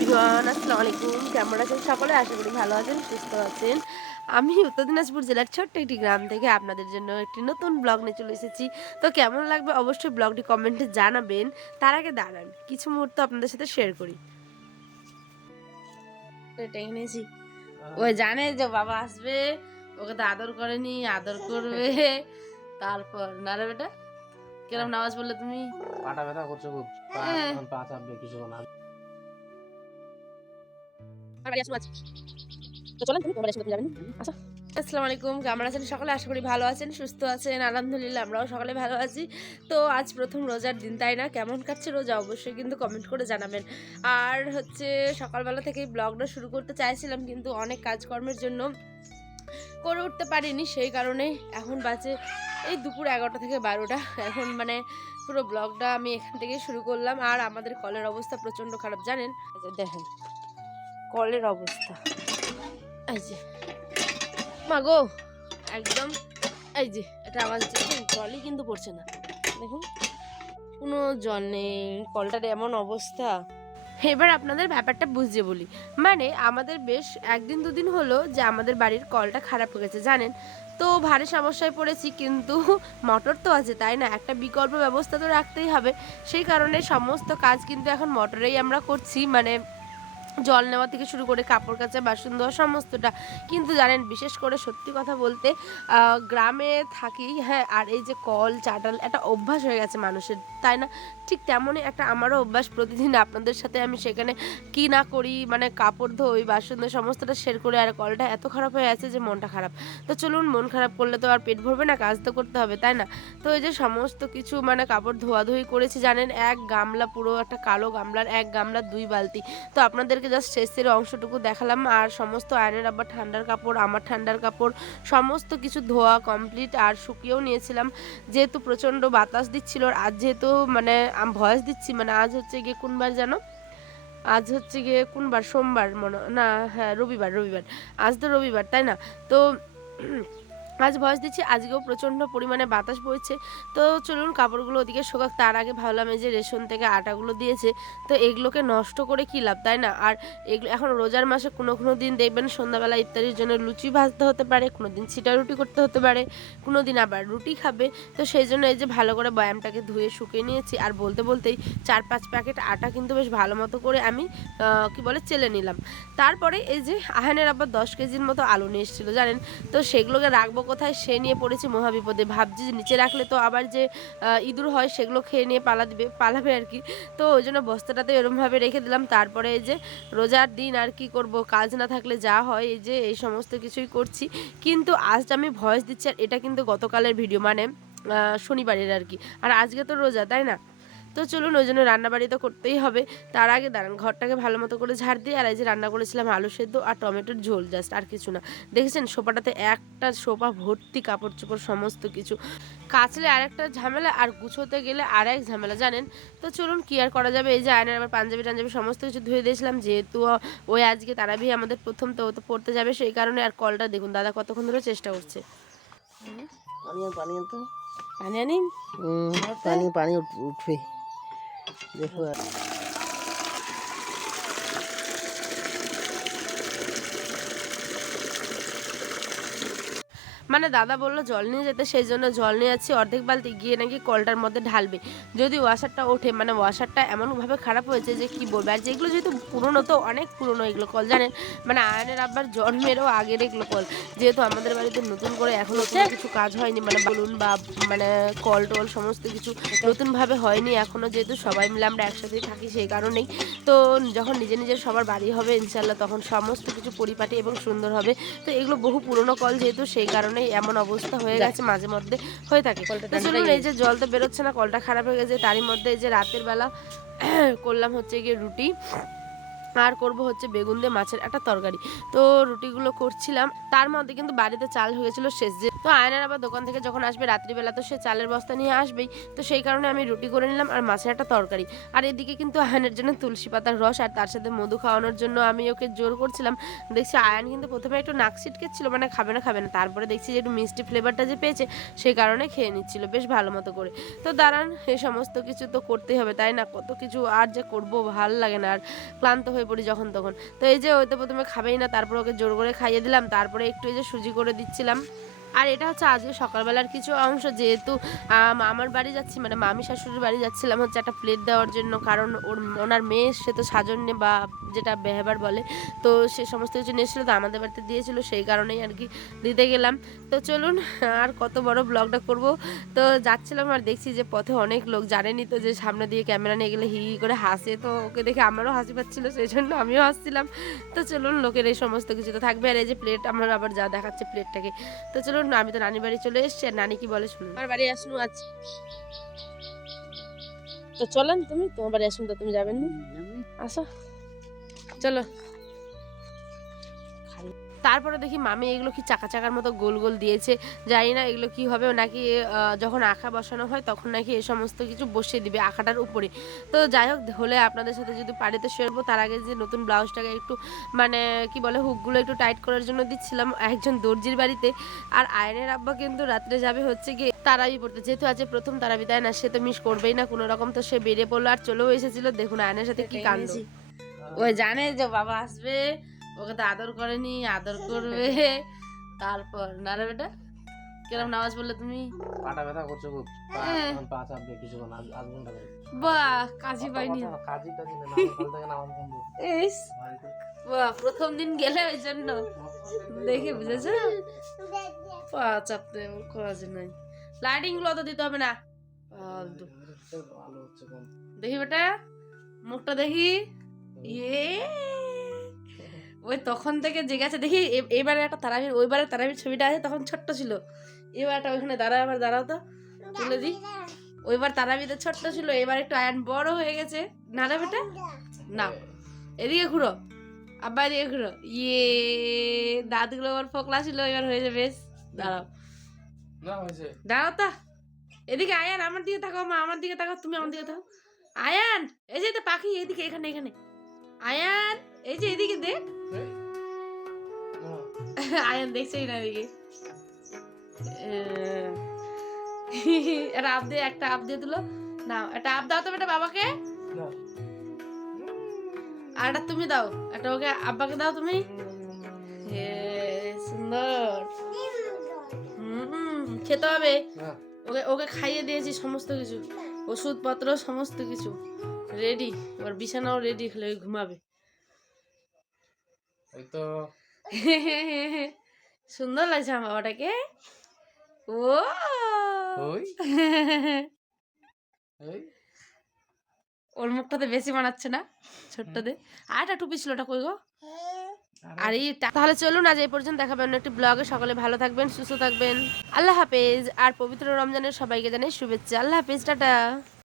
Everyone, আসসালামু আলাইকুম। কেমন আছেন সকলে? আশা করি ভালো আছেন, সুস্থ আছেন। আমি উত্তর দিনাজপুর জেলার ছোট্ট একটি গ্রাম থেকে আপনাদের জন্য একটি নতুন ব্লগ নিয়ে চলে এসেছি। তো কেমন লাগবে অবশ্যই ব্লগটি কমেন্টে জানাবেন। তার আগে দাঁড়ান কিছু মুহূর্ত আপনাদের সাথে শেয়ার করি। এটা এনেছি। ওই জানে যে বাবা আসবে, ওকে তো আদর করেনি, আদর করবে। তারপর না রে বেটা, কিরম নামাজ পড়লে তুমি? পাটা ব্যথা করছে খুব। পা চাপবে কিছুক্ষণ আগে। আসসালামু আলাইকুম, কেমন আছেন সকলে? আশা করি ভালো আছেন, সুস্থ আছেন। আলহামদুলিল্লাহ আমরাও সকলে ভালো আছি। তো আজ প্রথম রোজার দিন, তাই না? কেমন কাটছে রোজা অবশ্যই কিন্তু কমেন্ট করে জানাবেন। আর হচ্ছে সকালবেলা থেকেই ব্লগটা শুরু করতে চাইছিলাম, কিন্তু অনেক কাজকর্মের জন্য করে উঠতে পারিনি। সেই কারণে এখন বাজে এই দুপুর 11টা থেকে 12টা। এখন মানে পুরো ব্লগটা আমি এখান থেকেই শুরু করলাম। আর আমাদের কলের অবস্থা প্রচণ্ড খারাপ, জানেন? এই যে দেখেন কলের অবস্থা, এই যে মা গো, একদম এই যে এটা আওয়াজ হচ্ছে, জলই কিন্তু পড়ছে না। দেখুন কোনো জল নেই, কলটার এমন অবস্থা। এবার আপনাদের ব্যাপারটা বুঝিয়ে বলি। মানে আমাদের বেশ একদিন দুদিন হলো যে আমাদের বাড়ির কলটা খারাপ হয়ে গেছে, জানেন? তো ভারী সমস্যায় পড়েছি, কিন্তু মোটর তো আছে, তাই না? একটা বিকল্প ব্যবস্থা তো রাখতেই হবে। সেই কারণে সমস্ত কাজ কিন্তু এখন মোটরেই আমরা করছি, মানে জল নেওয়া থেকে শুরু করে কাপড় কাচা, বাসন ধোয়া, সমস্তটা। কিন্তু জানেন, বিশেষ করে সত্যি কথা বলতে গ্রামে থাকি, হ্যাঁ, আর এই যে কল চাটাল একটা অভ্যাস হয়ে গেছে মানুষের, তাই না? ঠিক তেমনই একটা আমারও অভ্যাস। প্রতিদিন আপনাদের সাথে আমি সেখানে কি না করি, মানে কাপড় ধোই, বাসন ধোই, সমস্তটা শেয়ার করে। আর কলটা এত খারাপ হয়ে আছে যে মনটা খারাপ। তো চলুন, মন খারাপ করলে তো আর পেট ভরবে না, কাজ তো করতে হবে, তাই না? তো এই যে সমস্ত কিছু মানে কাপড় ধোয়াধুয়ি করেছি, জানেন, এক গামলা, পুরো একটা কালো গামলার এক গামলা 2 বালতি। তো আপনাদেরকে জাস্ট শেষের অংশটুকু দেখালাম। আর সমস্ত আয়নের আবার ঠান্ডার কাপড়, আমার ঠান্ডার কাপড়, সমস্ত কিছু ধোয়া কমপ্লিট। আর শুকিয়েও নিয়েছিলাম, যেহেতু প্রচণ্ড বাতাস দিচ্ছিল। আর আজ যেহেতু মানে আমি ভয়েস দিচ্ছি, মানে আজ হচ্ছে গিয়ে কোন বার জানো? আজ হচ্ছে গিয়ে কোন বার? সোমবার মনে না, হ্যাঁ রবিবার, রবিবার। আজ তো রবিবার, তাই না? তো আজ ভয়েস দিচ্ছি, আজকেও প্রচণ্ড পরিমাণে বাতাস বইছে। তো চলুন কাপড়গুলো ওদিকে শোকাক। তার আগে ভাবলাম এই যে রেশন থেকে আটাগুলো দিয়েছে, তো এগুলোকে নষ্ট করে কী লাভ, তাই না? আর এগুলো এখন রোজার মাসে কোনো কোনো দিন দেখবেন সন্ধ্যাবেলা ইফতারির জন্য লুচি ভাজতে হতে পারে, কোনো দিন ছিটা রুটি করতে হতে পারে, কোনো দিন আবার রুটি খাবে। তো সেই জন্য এই যে ভালো করে বয়ামটাকে ধুয়ে শুকিয়ে নিয়েছি। আর বলতে বলতেই 4-5 প্যাকেট আটা কিন্তু বেশ ভালো মতো করে আমি কি বলে চেলে নিলাম। তারপরে এই যে আহানের আবার 10 কেজির মতো আলু নিয়ে এসেছিলো, জানেন? তো সেগুলোকে রাখবো কোথায়, সে নিয়ে পড়েছি মহাবিপদে। ভাবছি যে নিচে রাখলে তো আবার যে ইঁদুর হয় সেগুলো খেয়ে নিয়ে পালাবে আর কি। তো ওই জন্য বস্তাটাতে এরমভাবে রেখে দিলাম। তারপরে এই যে রোজার দিন আর কি করব, কাজ না থাকলে যা হয়, এই যে এই সমস্ত কিছুই করছি। কিন্তু আজ আমি ভয়েস দিচ্ছি, আর এটা কিন্তু গতকালের ভিডিও, মানে শনিবারের আর কি। আর আজকে তো রোজা, তাই না? তো চলুন, ওই জন্য রান্নাবাড়ি তো করতেই হবে। তার আগে দাঁড়ান ঘরটাকে ভালো মতো করে ঝাড় দিয়ে। আর এই যে রান্না করেছিলাম আলু সেদ্ধ আর টমেটোর ঝোল, জাস্ট, আর কিছু না। দেখেছেন সোফাটাতে একটা সোফা ভর্তি কাপড় চোপড়, সমস্ত কিছু কাচলে আরেকটা ঝামেলা, আর গুছোতে গেলে আর এক ঝামেলা, জানেন? তো চলুন, কি আর করা যাবে। এই যে আয়নার আবার পাঞ্জাবি টাঞ্জাবি সমস্ত কিছু ধুয়ে দিয়েছিলাম, যেহেতু ওই আজকে তারাবি আমাদের প্রথম, তো ও তো পড়তে যাবে, সেই কারণে। আর কলটা দেখুন দাদা কতক্ষণ ধরে চেষ্টা করছে। পানি আনতো। পানি আনি, পানি উঠবে দেখো। মানে দাদা বললো জল নিয়ে যেতে, সেই জন্য জল নিয়ে যাচ্ছি। অর্ধেক বালতি গিয়ে নাকি কলটার মধ্যে ঢালবে, যদি ওয়াশারটা ওঠে। মানে ওয়াশারটা এমনভাবে খারাপ হয়েছে যে কি বলবে। আর যেগুলো যেহেতু পুরনো, তো অনেক পুরনো এগুলো কল, জানেন? মানে আয়নের আব্বার জন্মেরও আগের এগুলো কল। যেহেতু আমাদের বাড়িতে নতুন করে এখনও কোনো কিছু কাজ হয়নি, মানে বলুন বা মানে কল টল সমস্ত কিছু নতুনভাবে হয়নি এখনও, যেহেতু সবাই মিলে আমরা একসাথেই থাকি, সেই কারণেই। তো যখন নিজের নিজের সবার বাড়ি হবে ইনশাল্লাহ, তখন সমস্ত কিছু পরিপাটি এবং সুন্দর হবে। তো এগুলো বহু পুরনো কল যেহেতু, সেই কারণেই এমন অবস্থা হয়ে গেছে, মাঝে মধ্যে হয়ে থাকে। তো চলুন, এই যে জল তো বেরোচ্ছে না, কলটা খারাপ হয়ে গেছে। তারই মধ্যে এই যে রাতের বেলা করলাম হচ্ছে গিয়ে রুটি, আর করব হচ্ছে বেগুন দিয়ে মাছের একটা তরকারি। তো রুটিগুলো করছিলাম, তার মধ্যে কিন্তু বাড়িতে চাল হয়ে গেছিলো শেষ। যে তো আয়নার আবার দোকান থেকে যখন আসবে রাত্রিবেলা, তো সে চালের বস্তা নিয়ে আসবেই। তো সেই কারণে আমি রুটি করে নিলাম আর মাছের একটা তরকারি। আর এদিকে কিন্তু আয়নের জন্য তুলসী পাতার রস আর তার সাথে মধু খাওয়ানোর জন্য আমি ওকে জোর করছিলাম। দেখছি আয়ন কিন্তু প্রথমে একটু নাক ছিটকেছিল, মানে খাবে না খাবে না। তারপরে দেখছি যে একটু মিষ্টি ফ্লেভারটা যে পেয়েছে, সেই কারণে খেয়ে নিচ্ছিল বেশ ভালো মতো করে। তো দাঁড়ান, এই সমস্ত কিছু তো করতেই হবে, তাই না? কত কিছু আর যে করবো, ভাল লাগে না। আর ক্লান্ত হয়ে হয়ে পড়ি যখন তখন। তো এই যে ওই তো প্রথমে খাবেই না, তারপর ওকে জোর করে খাইয়ে দিলাম, তারপরে একটু এই যে সুজি করে দিচ্ছিলাম। আর এটা হচ্ছে আজকে সকালবেলার কিছু অংশ, যেহেতু মামার বাড়ি যাচ্ছি, মানে মামি শাশুড়ির বাড়ি যাচ্ছিলাম হচ্ছে একটা প্লেট দেওয়ার জন্য, কারণ ওনার মেয়ে সে তো সাজন্যে বা যেটা বেহাবার বলে, তো সে সমস্ত কিছু নিয়ে এসেছিলো, তো আমাদের বাড়িতে দিয়েছিল, সেই কারণেই আর কি দিতে গেলাম। তো চলুন, আর কত বড় ব্লগটা করব। তো যাচ্ছিলাম আর দেখছি যে পথে অনেক লোক, জানেনই তো যে সামনে দিয়ে ক্যামেরা নিয়ে গেলে হি হি করে হাসে, তো ওকে দেখে আমারও হাসি পাচ্ছিল, সেই জন্য আমিও হাসছিলাম। তো চলুন, লোকের এই সমস্ত কিছু তো থাকবে। আর এই যে প্লেট আমার আবার যা দেখাচ্ছে প্লেটটাকে। তো চলুন, আমি তো নানি বাড়ি চলে এসেছি, আর নানি কি বলে শুনুন। আমার বাড়ি আসনু আজ, তো চলেন, তুমি তোমার বাড়ি আসুন, তো তুমি যাবেন না, আসো চলো। তারপরে দেখি মামি এগুলো কি চাকা চাকার মতো গোল গোল দিয়েছে, জানি না এগুলো কি হবে, নাকি যখন আঁকা বসানো হয় তখন নাকি এই সমস্ত কিছু বসিয়ে দিবে আঁকাটার উপরে। তো যাই হোক, হলে আপনাদের সাথে যদি পারি তো শেয়ার করবো। তার আগে যে নতুন ব্লাউজটাকে একটু মানে কি বলে হুকগুলো একটু টাইট করার জন্য দিচ্ছিলাম একজন দর্জির বাড়িতে। আর আয়নের আব্বা কিন্তু রাত্রে যাবে হচ্ছে গিয়ে তারাবি পড়তে, যেহেতু আজকে প্রথম তারাবি, তাই না, সে তো মিস করবেই না কোনো রকম, তো সে বেরিয়ে পড়লো আর চলেও এসেছিল। দেখুন আয়নের সাথে কি কাণ্ড, ওই জানে যে বাবা আসবে, ওকে তো আদর করেনি, আদর করবে। তারপর না রে বেটা, কিরম নামাজ পড়লে তুমি? পাটা ব্যথা করছে খুব, পা চাপবে কিছুক্ষণ, আধ ঘন্টা করে। বাহ, কাজই পাইনি। কাজই টাজি না, কাল থেকে নামাজ বন্ধ ইস, বাড়িতে। বাহ, প্রথম দিন গেলে ওই জন্য দেখে বুঝেছো, পা চাপতে কাজ নাই। লাইটিং গুলো তো দিতে হবে না, ফালতু। ভালো হচ্ছে কম। দেখি বেটা, মুখটা দেখি। ইয়ে, ওই তখন থেকে জেগেছে দেখি। এবারে একটা তারাবির, ওইবারে তারাবির ছবিটা আছে, তখন ছোট্ট ছিল। এবার একটা ওইখানে দাঁড়াও, আবার দাঁড়াও তো, তুলে দিই। ওইবার তারাবিতে ছোট্ট ছিল, এবার একটু আয়ন বড় হয়ে গেছে। না রে বেটা, না, এদিকে ঘুরো, আব্বা এদিকে ঘুরো। ইয়ে, দাঁতগুলো আবার ফোকলা ছিল, এবার হয়ে যাবে। বেশ, দাঁড়াও না হয়েছে, দাঁড়াও তা, এদিকে আয়ান, আমার দিকে তাকাও, মা আমার দিকে তাকাও, তুমি আমার দিকে তাকাও। আয়ান, এই যে তো পাখি, এদিকে, এখানে এখানে। আয়ান, এই যে এদিকে দেখ। আয়ান দেখছেই না এদিকে। একটা আপ দিয়ে, একটা আপ দিয়ে তুলো না, একটা আপ দাও তো বেটা বাবাকে, আর একটা তুমি দাও, একটা ওকে আব্বাকে দাও তুমি। সুন্দর, খেতে হবে। ওকে ওকে খাইয়ে দিয়েছি সমস্ত কিছু, ওষুধপত্র সমস্ত কিছু রেডি, এবার বিছানাও রেডি, খেলে ঘুমাবে। এই তো সুন্দর লাগছে আমার বাবাটাকে। ও ওই এই ওর মুখটাতে বেশি মানাচ্ছে না, ছোট্টতে। আর একটা টুপি ছিল, ওটা কই গো? আর এই তাহলে চলুন, আজ এই পর্যন্ত, দেখাবেন অন্য একটি ব্লগে। সকলে ভালো থাকবেন, সুস্থ থাকবেন, আল্লাহ হাফেজ। আর পবিত্র রমজানের সবাইকে জানাই শুভেচ্ছা, আল্লাহ হাফেজ, টাটা।